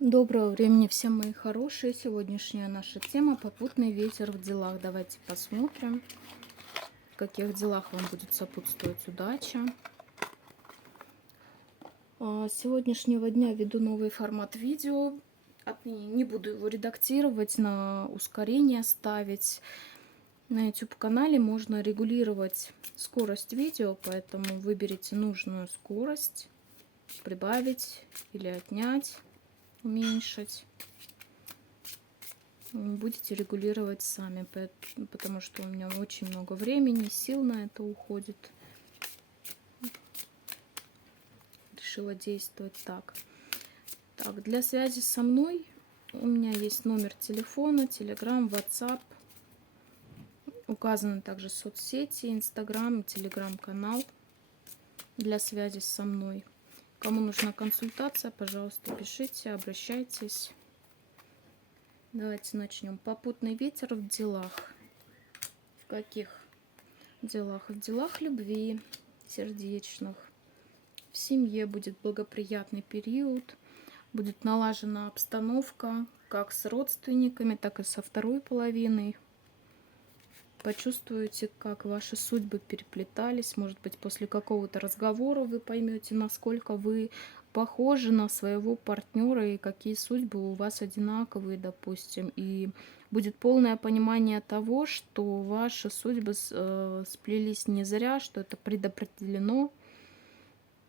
Доброго времени всем, мои хорошие. Сегодняшняя наша тема — попутный ветер в делах. Давайте посмотрим, в каких делах вам будет сопутствовать удача. С сегодняшнего дня веду новый формат видео. Отныне не буду его редактировать, на ускорение ставить. На YouTube-канале можно регулировать скорость видео, поэтому выберите нужную скорость, прибавить или отнять, уменьшить. Будете регулировать сами, потому что у меня очень много времени, сил на это уходит. Решила действовать так. Так, для связи со мной у меня есть номер телефона, Telegram, WhatsApp. Указаны также соцсети, Instagram и Telegram-канал для связи со мной. Кому нужна консультация, пожалуйста, пишите, обращайтесь. Давайте начнем. Попутный ветер в делах. В каких делах? В делах любви, сердечных. В семье будет благоприятный период. Будет налажена обстановка как с родственниками, так и со второй половиной. Почувствуете, как ваши судьбы переплетались. Может быть, после какого-то разговора вы поймете, насколько вы похожи на своего партнера и какие судьбы у вас одинаковые, допустим. И будет полное понимание того, что ваши судьбы сплелись не зря, что это предопределено.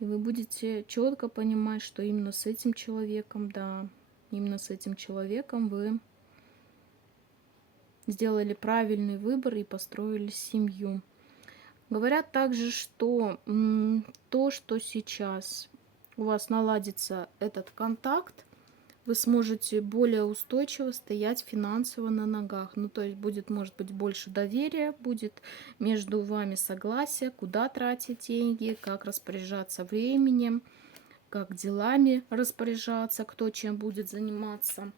И вы будете четко понимать, что именно с этим человеком, да, именно с этим человеком вы сделали правильный выбор и построили семью. Говорят также, что то, что сейчас у вас наладится этот контакт, вы сможете более устойчиво стоять финансово на ногах. Ну, то есть будет, может быть, больше доверия, будет между вами согласие, куда тратить деньги, как распоряжаться временем, как делами распоряжаться, кто чем будет заниматься.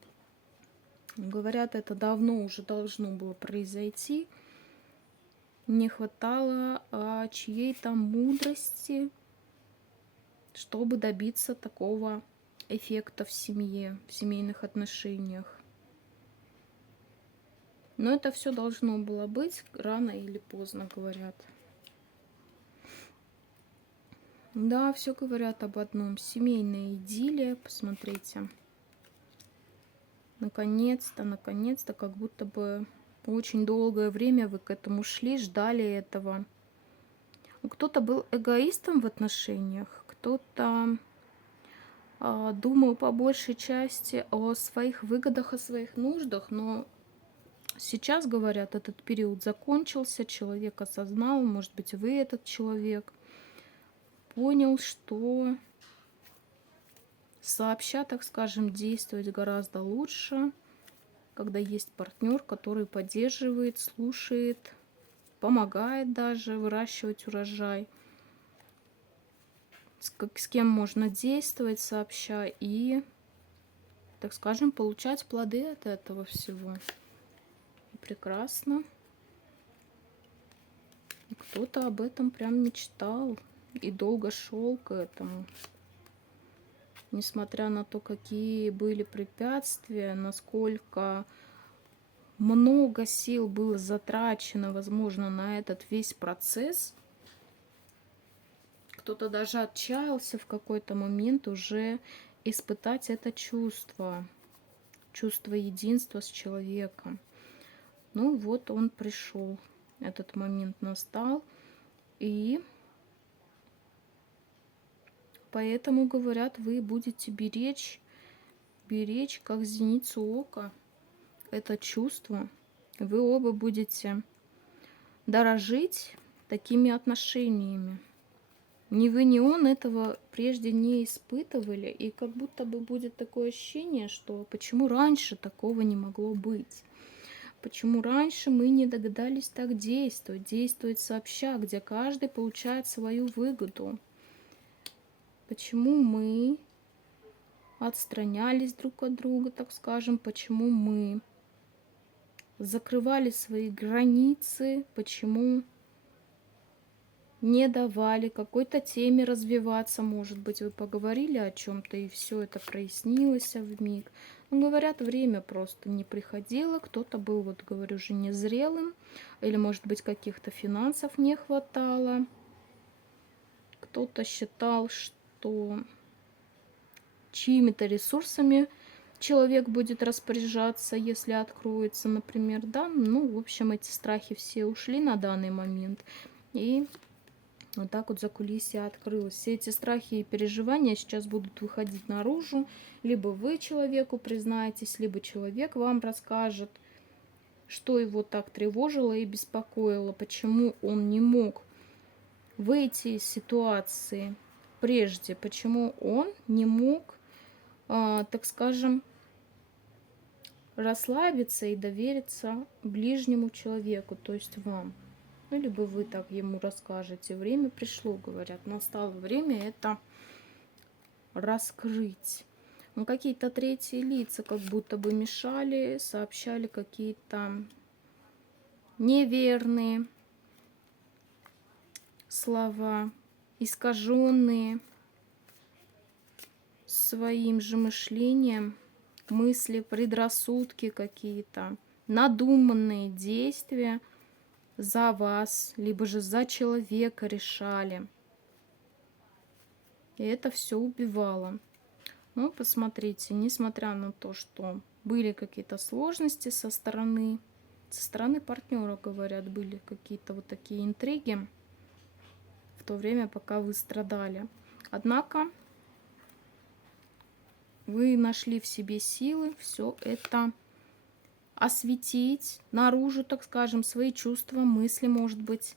Говорят, это давно уже должно было произойти. Не хватало чьей-то мудрости, чтобы добиться такого эффекта в семье, в семейных отношениях. Но это все должно было быть рано или поздно, говорят. Да, все говорят об одном. Семейная идиллия, посмотрите. Наконец-то, как будто бы очень долгое время вы к этому шли, ждали этого. Кто-то был эгоистом в отношениях, кто-то думал по большей части о своих выгодах, о своих нуждах, но сейчас, говорят, этот период закончился, человек осознал, может быть, вы этот человек, понял, что сообща, так скажем, действовать гораздо лучше, когда есть партнер, который поддерживает, слушает, помогает даже выращивать урожай, с кем можно действовать сообща и, так скажем, получать плоды от этого всего. И прекрасно. Кто-то об этом прям мечтал и долго шел к этому. Несмотря на то, какие были препятствия, насколько много сил было затрачено, возможно, на этот весь процесс, кто-то даже отчаялся в какой-то момент уже испытать это чувство, чувство единства с человеком. Ну вот он пришел, этот момент настал, и поэтому, говорят, вы будете беречь как зеницу ока это чувство. Вы оба будете дорожить такими отношениями. Ни вы, ни он этого прежде не испытывали, и как будто бы будет такое ощущение, что почему раньше такого не могло быть? Почему раньше мы не догадались так действовать сообща, где каждый получает свою выгоду? Почему мы отстранялись друг от друга, так скажем? Почему мы закрывали свои границы? Почему не давали какой-то теме развиваться. Может быть, вы поговорили о чем-то, и все это прояснилось вмиг. Ну, говорят, время просто не приходило. Кто-то был, вот говорю же, незрелым. Или, может быть, каких-то финансов не хватало. Кто-то считал, что чьими-то ресурсами человек будет распоряжаться, если откроется, например, да. Ну, в общем, эти страхи все ушли на данный момент. И вот так вот закулисье открылось. Все эти страхи и переживания сейчас будут выходить наружу. Либо вы человеку признаетесь, либо человек вам расскажет, что его так тревожило и беспокоило, почему он не мог выйти из ситуации прежде, почему он не мог, так скажем, расслабиться и довериться ближнему человеку, то есть вам. Ну, либо вы так ему расскажете. Время пришло, говорят, настало время это раскрыть. Ну, какие-то третьи лица как будто бы мешали, сообщали какие-то неверные слова, искаженные своим же мышлением, мысли, предрассудки какие-то, надуманные действия за вас, либо же за человека решали. И это все убивало. Ну, посмотрите, несмотря на то, что были какие-то сложности со стороны партнера, говорят, были какие-то вот такие интриги в то время, пока вы страдали. Однако вы нашли в себе силы все это осветить наружу, так скажем, свои чувства, мысли, может быть,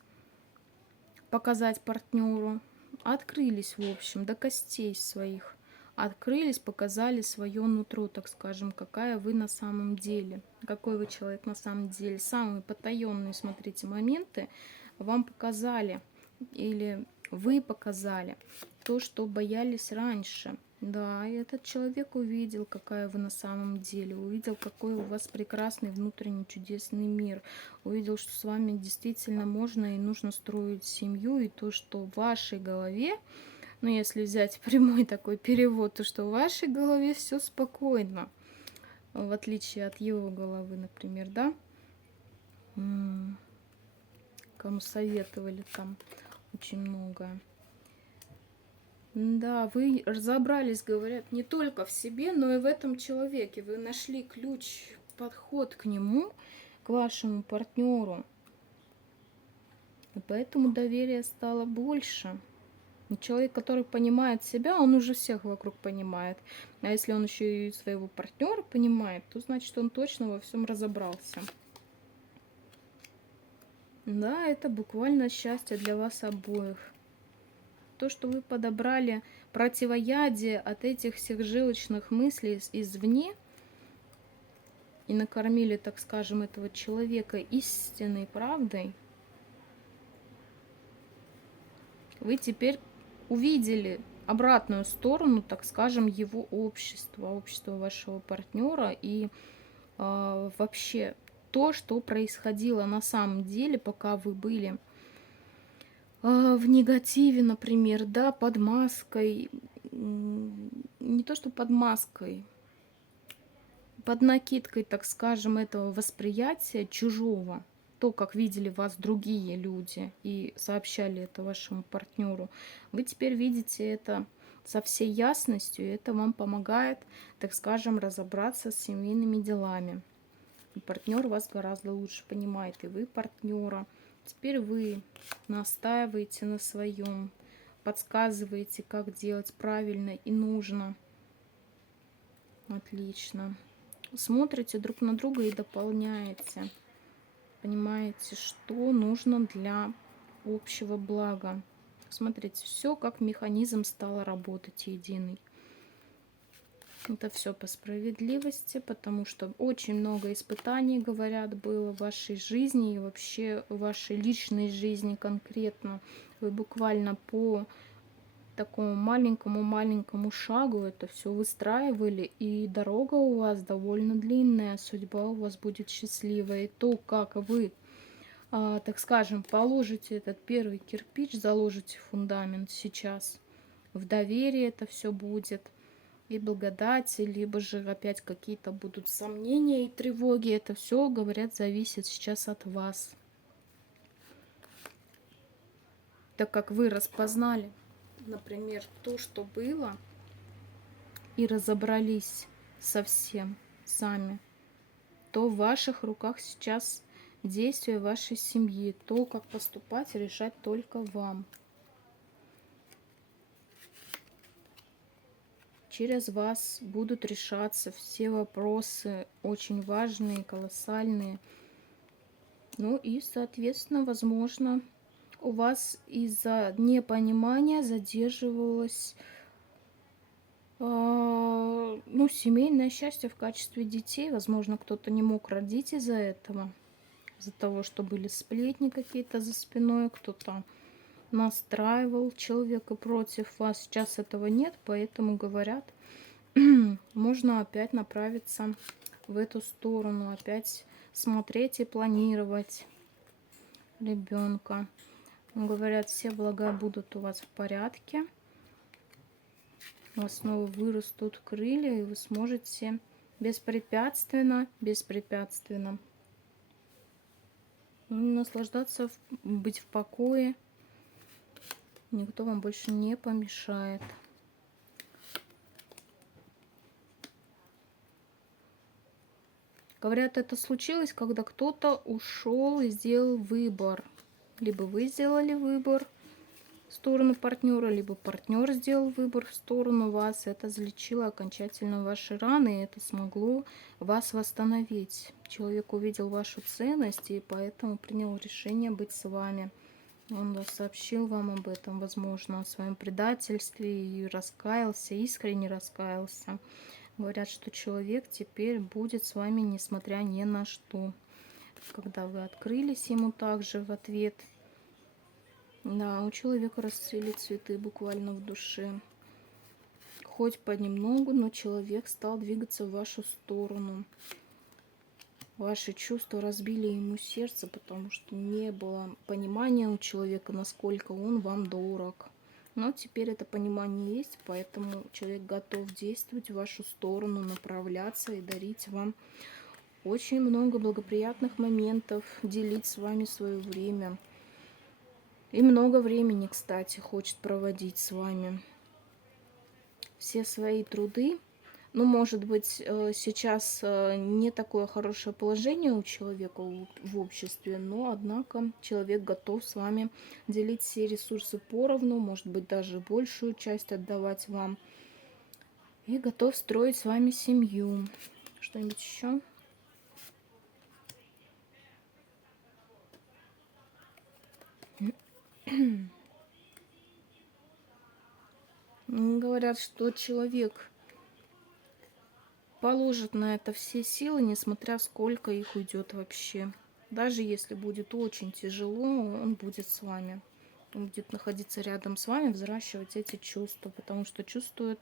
показать партнеру. Открылись, в общем, до костей своих. Открылись, показали свое нутро, так скажем, какая вы на самом деле, какой вы человек на самом деле. Самые потаенные, смотрите, моменты вам показали, или вы показали то, что боялись раньше. Да, и этот человек увидел, какая вы на самом деле, увидел, какой у вас прекрасный внутренний чудесный мир, увидел, что с вами действительно можно и нужно строить семью, и то, что в вашей голове, ну, если взять прямой такой перевод, то, что в вашей голове все спокойно, в отличие от его головы, например, да, кому советовали там очень многое. Да, вы разобрались, говорят, не только в себе, но и в этом человеке. Вы нашли ключ, подход к нему, к вашему партнеру. И поэтому доверие стало больше. И человек, который понимает себя, он уже всех вокруг понимает. А если он еще и своего партнера понимает, то значит он точно во всем разобрался. Да, это буквально счастье для вас обоих. То, что вы подобрали противоядие от этих всех желчных мыслей извне и накормили, так скажем, этого человека истинной правдой, вы теперь увидели обратную сторону, так скажем, его общества, общества вашего партнера и вообще то, что происходило на самом деле, пока вы были в негативе, например, да, под маской, не то что под маской, под накидкой, так скажем, этого восприятия чужого, то, как видели вас другие люди и сообщали это вашему партнеру, вы теперь видите это со всей ясностью, и это вам помогает, так скажем, разобраться с семейными делами. И партнер вас гораздо лучше понимает, и вы партнера. Теперь вы настаиваете на своем, подсказываете, как делать правильно и нужно. Отлично. Смотрите друг на друга и дополняете. Понимаете, что нужно для общего блага. Смотрите, все как механизм стало работать единый. Это все по справедливости, потому что очень много испытаний, говорят, было в вашей жизни и вообще в вашей личной жизни конкретно. Вы буквально по такому маленькому шагу это все выстраивали, и дорога у вас довольно длинная, судьба у вас будет счастливая. И то, как вы так скажем, положите этот первый кирпич, заложите фундамент сейчас. В доверии это все будет. И благодати, либо же опять какие-то будут сомнения и тревоги. Это все, говорят, зависит сейчас от вас. Так как вы распознали, например, то, что было, и разобрались со всем сами, то в ваших руках сейчас действия вашей семьи. То, как поступать, решать только вам. Через вас будут решаться все вопросы, очень важные, колоссальные. Ну и, соответственно, возможно, у вас из-за непонимания задерживалось ну, семейное счастье в качестве детей. Возможно, кто-то не мог родить из-за этого, из-за того, что были сплетни какие-то за спиной, кто-то настраивал человека против вас. Сейчас этого нет, поэтому говорят, можно опять направиться в эту сторону, опять смотреть и планировать ребенка. Говорят, все блага будут у вас в порядке. У вас снова вырастут крылья, и вы сможете беспрепятственно наслаждаться, быть в покое. Никто вам больше не помешает. Говорят, это случилось, когда кто-то ушел и сделал выбор. Либо вы сделали выбор в сторону партнера, либо партнер сделал выбор в сторону вас. Это залечило окончательно ваши раны, и это смогло вас восстановить. Человек увидел вашу ценность и поэтому принял решение быть с вами. Он сообщил вам об этом, возможно, о своем предательстве, и раскаялся, искренне раскаялся. Говорят, что человек теперь будет с вами, несмотря ни на что. Когда вы открылись ему также в ответ, да, у человека расцвели цветы буквально в душе. Хоть понемногу, но человек стал двигаться в вашу сторону. Ваши чувства разбили ему сердце, потому что не было понимания у человека, насколько он вам дорог. Но теперь это понимание есть, поэтому человек готов действовать в вашу сторону, направляться и дарить вам очень много благоприятных моментов, делить с вами свое время. И много времени, кстати, хочет проводить с вами. Все свои труды. Ну, может быть, сейчас не такое хорошее положение у человека в обществе, но, однако, человек готов с вами делить все ресурсы поровну, может быть, даже большую часть отдавать вам. И готов строить с вами семью. Что-нибудь еще? Говорят, что человек положит на это все силы, несмотря сколько их уйдет вообще. Даже если будет очень тяжело, он будет с вами. Он будет находиться рядом с вами, взращивать эти чувства, потому что чувствует,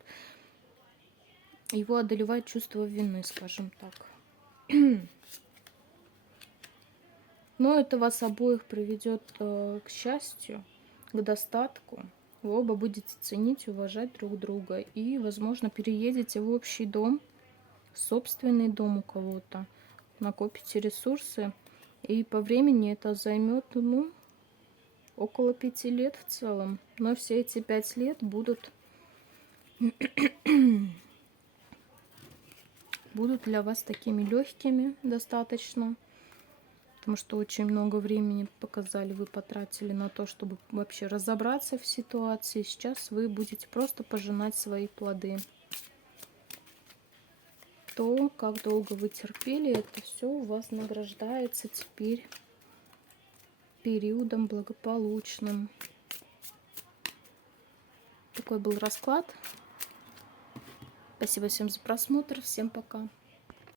его одолевает чувство вины, скажем так. Но это вас обоих приведет к счастью, к достатку. Вы оба будете ценить, уважать друг друга. И, возможно, переедете в общий дом, собственный дом у кого-то. Накопите ресурсы. И по времени это займет, ну, около 5 лет в целом. Но все эти 5 лет будут для вас такими легкими достаточно. Потому что очень много времени показали, вы потратили на то, чтобы вообще разобраться в ситуации. Сейчас вы будете просто пожинать свои плоды. То, как долго вы терпели, это все у вас награждается теперь периодом благополучным. Такой был расклад. Спасибо всем за просмотр. Всем пока.